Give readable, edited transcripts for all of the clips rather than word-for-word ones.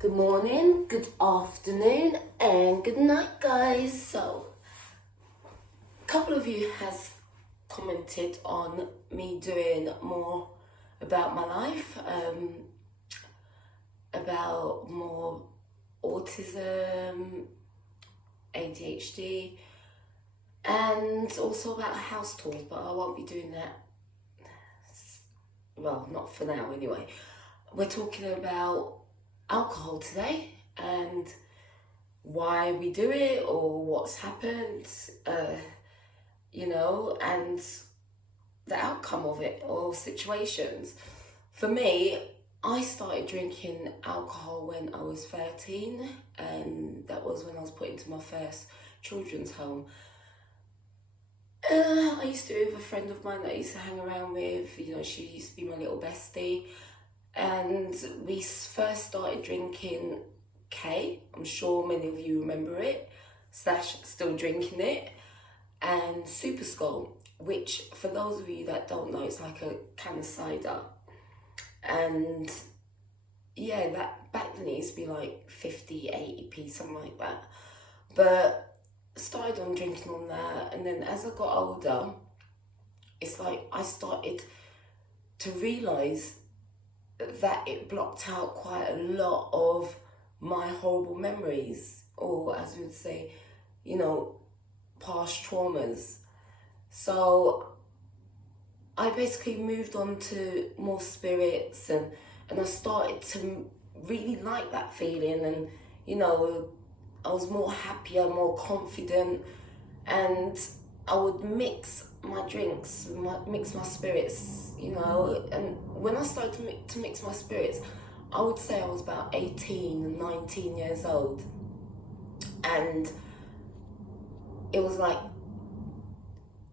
Good morning, good afternoon, and good night, guys. So, a couple of you has commented on me doing more about my life, about more autism, ADHD, and also about house tours, but I won't be doing that. Well, not for now anyway. We're talking about alcohol today and why we do it or what's happened, and the outcome of it or situations. For me, I started drinking alcohol when I was 13, and that was when I was put into my first children's home. I used to be with a friend of mine that I used to hang around with. She used to be my little bestie. And we first started drinking K. I'm sure many of you remember it, / still drinking it. And Super Skull, which for those of you that don't know, it's like a can of cider. And yeah, that back then it used to be like 50, 80p, something like that. But started on drinking on that, and then as I got older, it's like I started to realise that it blocked out quite a lot of my horrible memories, or as we would say, past traumas. So I basically moved on to more spirits, and I started to really like that feeling, and I was more happier, more confident, and I would mix my drinks, mix my spirits, and when I started to mix my spirits, I would say I was about 18 and 19 years old, and it was like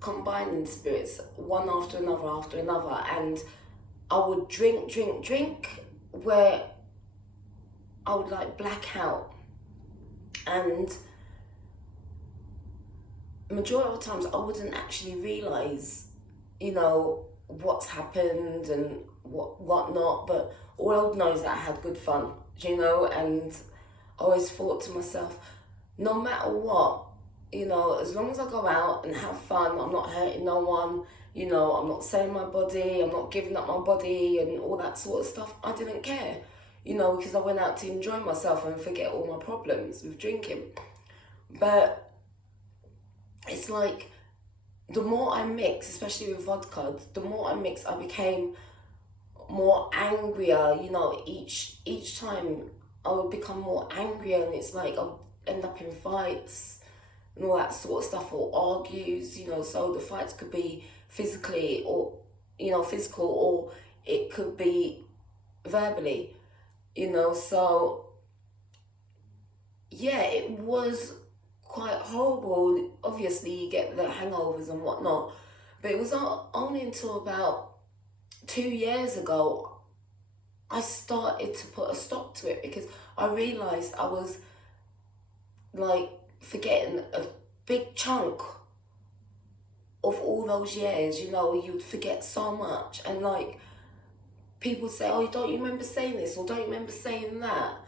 combining spirits one after another, and I would drink where I would like black out, and majority of the times I wouldn't actually realise, what's happened and what not, but all I would know is that I had good fun, and I always thought to myself, no matter what, as long as I go out and have fun, I'm not hurting no one, I'm not selling my body, I'm not giving up my body and all that sort of stuff. I didn't care, because I went out to enjoy myself and forget all my problems with drinking. But it's like the more I mix, especially with vodka, the more I mix, I became more angrier. Each time I would become more angrier, and it's like I'll end up in fights and all that sort of stuff, or argues. So the fights could be physically or physical, or it could be verbally. So yeah, it was quite horrible. Obviously you get the hangovers and whatnot, but it was only until about 2 years ago I started to put a stop to it, because I realised I was like forgetting a big chunk of all those years. You'd forget so much, and like people say, oh, don't you remember saying this, or don't you remember saying that,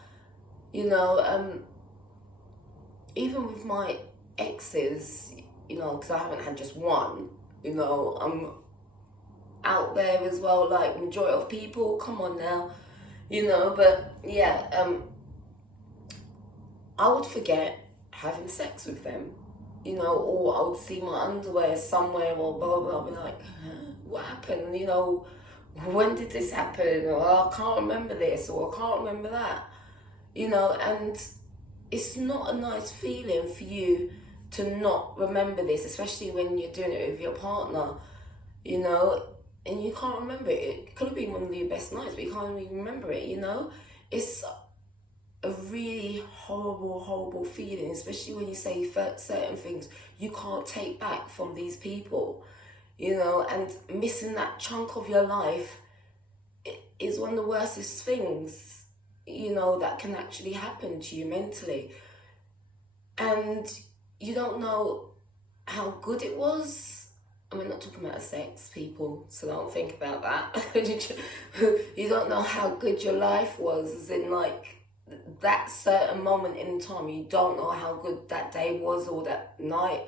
even with my exes, because I haven't had just one, I'm out there as well, like majority of people, come on now, but yeah, I would forget having sex with them, or I would see my underwear somewhere, or blah, blah, blah, I'd be like, what happened, when did this happen, or I can't remember this, or I can't remember that, and it's not a nice feeling for you to not remember this, especially when you're doing it with your partner, and you can't remember it. It could have been one of your best nights, but you can't even remember it, It's a really horrible feeling, especially when you say certain things you can't take back from these people, and missing that chunk of your life is one of the worstest things, that can actually happen to you mentally. And you don't know how good it was. And we're not talking about sex, people, so don't think about that. You don't know how good your life was, as in like that certain moment in time, you don't know how good that day was or that night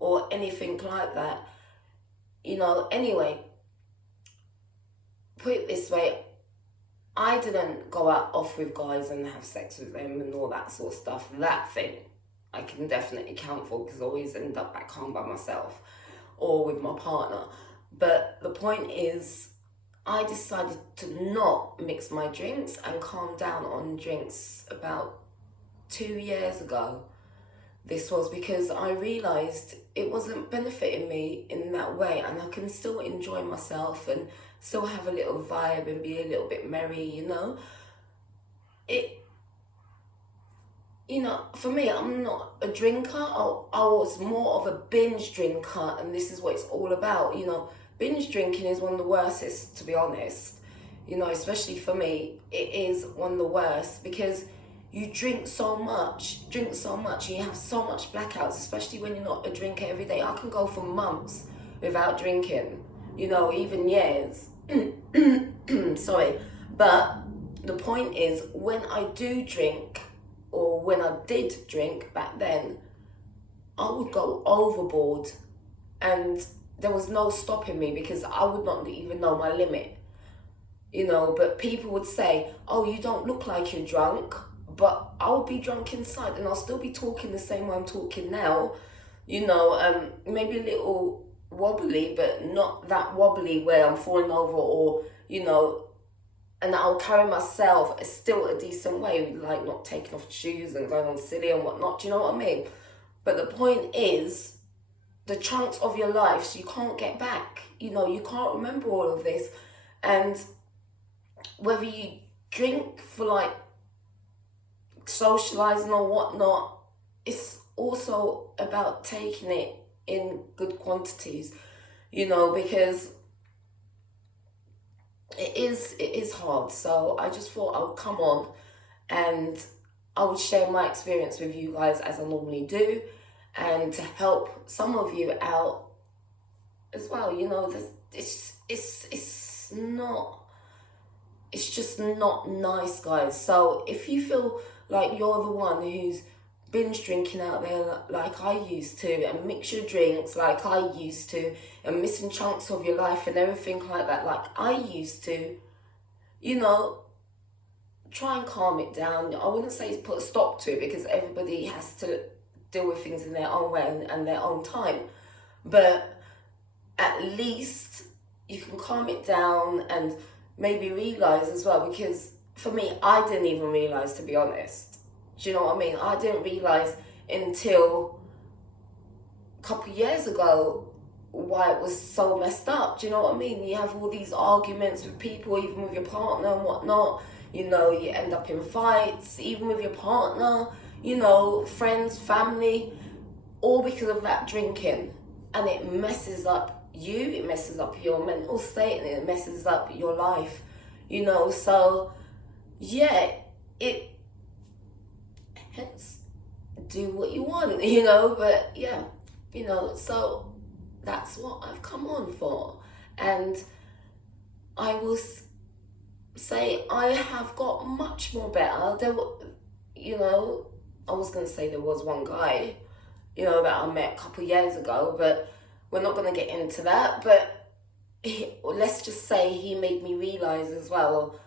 or anything like that. Anyway, put it this way, I didn't go out off with guys and have sex with them and all that sort of stuff. That thing I can definitely count for, because I always end up back home by myself or with my partner. But the point is, I decided to not mix my drinks and calm down on drinks about 2 years ago. This was because I realised it wasn't benefiting me in that way, and I can still enjoy myself and still have a little vibe and be a little bit merry, for me, I'm not a drinker. I was more of a binge drinker, and this is what it's all about. Binge drinking is one of the worstest, to be honest. Especially for me, it is one of the worst, because you drink so much, and you have so much blackouts, especially when you're not a drinker every day. I can go for months without drinking, even years. Sorry. But the point is, when I do drink, or when I did drink back then, I would go overboard, and there was no stopping me, because I would not even know my limit. But people would say, oh, you don't look like you're drunk. But I would be drunk inside, and I'll still be talking the same way I'm talking now. Maybe a little wobbly, but not that wobbly where I'm falling over, or, and I'll carry myself still a decent way, like not taking off shoes and going on silly and whatnot. Do you know what I mean? But the point is, the chunks of your life, so you can't get back. You can't remember all of this. And whether you drink for like socializing or whatnot, it's also about taking it in good quantities, because it is hard. So I just thought I would come on and I would share my experience with you guys, as I normally do, and to help some of you out as well. It's just not nice, guys. So if you feel like you're the one who's binge drinking out there like I used to, and mix your drinks like I used to, and missing chunks of your life and everything like that like I used to, try and calm it down. I wouldn't say put a stop to it, because everybody has to deal with things in their own way and their own time. But at least you can calm it down and maybe realise as well, because for me, I didn't even realise, to be honest. Do you know what I mean? I didn't realise until a couple of years ago why it was so messed up. Do you know what I mean? You have all these arguments with people, even with your partner and whatnot. You end up in fights, even with your partner, friends, family, all because of that drinking. And it messes up you, it messes up your mental state, and it messes up your life, So, yeah, hence, do what you want, but yeah, so that's what I've come on for. And I will say I have got much more better. I was going to say there was one guy, that I met a couple of years ago, but we're not going to get into that. But let's just say he made me realise as well,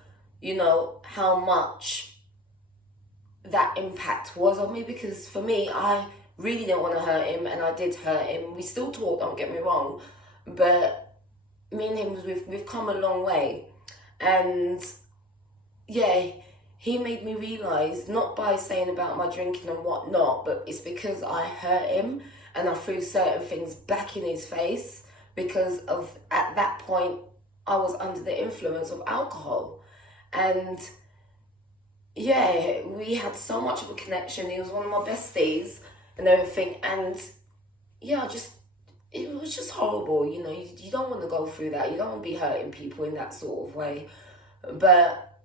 how much that impact was on me. Because for me, I really didn't want to hurt him, and I did hurt him. We still talk, don't get me wrong, but me and him, we've come a long way. And yeah, he made me realise, not by saying about my drinking and whatnot, but it's because I hurt him and I threw certain things back in his face, because of, at that point, I was under the influence of alcohol. And yeah, we had so much of a connection. He was one of my besties and everything. And yeah, it was just horrible. You don't want to go through that. You don't want to be hurting people in that sort of way. But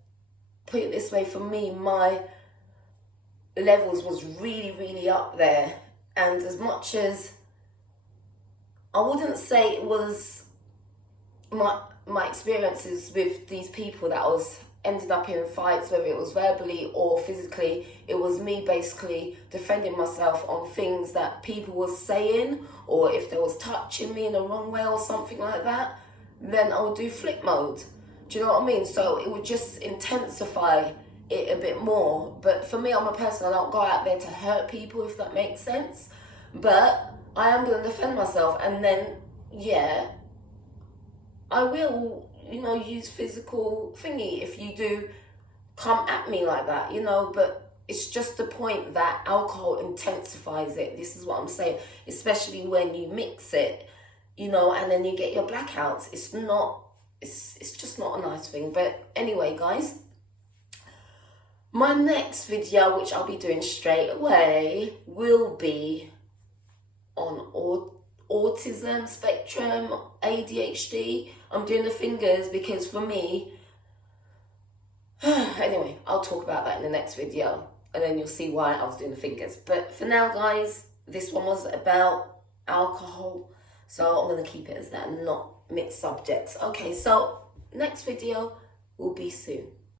put it this way, for me, my levels was really, really up there. And as much as I wouldn't say it was my experiences with these people that I was ended up in fights, whether it was verbally or physically. It was me basically defending myself on things that people were saying, or if they was touching me in the wrong way or something like that, then I would do flip mode. Do you know what I mean? So it would just intensify it a bit more. But for me, I'm a person, I don't go out there to hurt people, if that makes sense. But I am going to defend myself, and then, yeah, I will, use physical thingy if you do come at me like that, but it's just the point that alcohol intensifies it. This is what I'm saying, especially when you mix it, and then you get your blackouts. It's just not a nice thing. But anyway, guys, my next video, which I'll be doing straight away, will be on autism spectrum, ADHD. I'm doing the fingers because for me, anyway, I'll talk about that in the next video, and then you'll see why I was doing the fingers. But for now, guys, this one was about alcohol, so I'm going to keep it as that, not mixed subjects. Okay, so next video will be soon.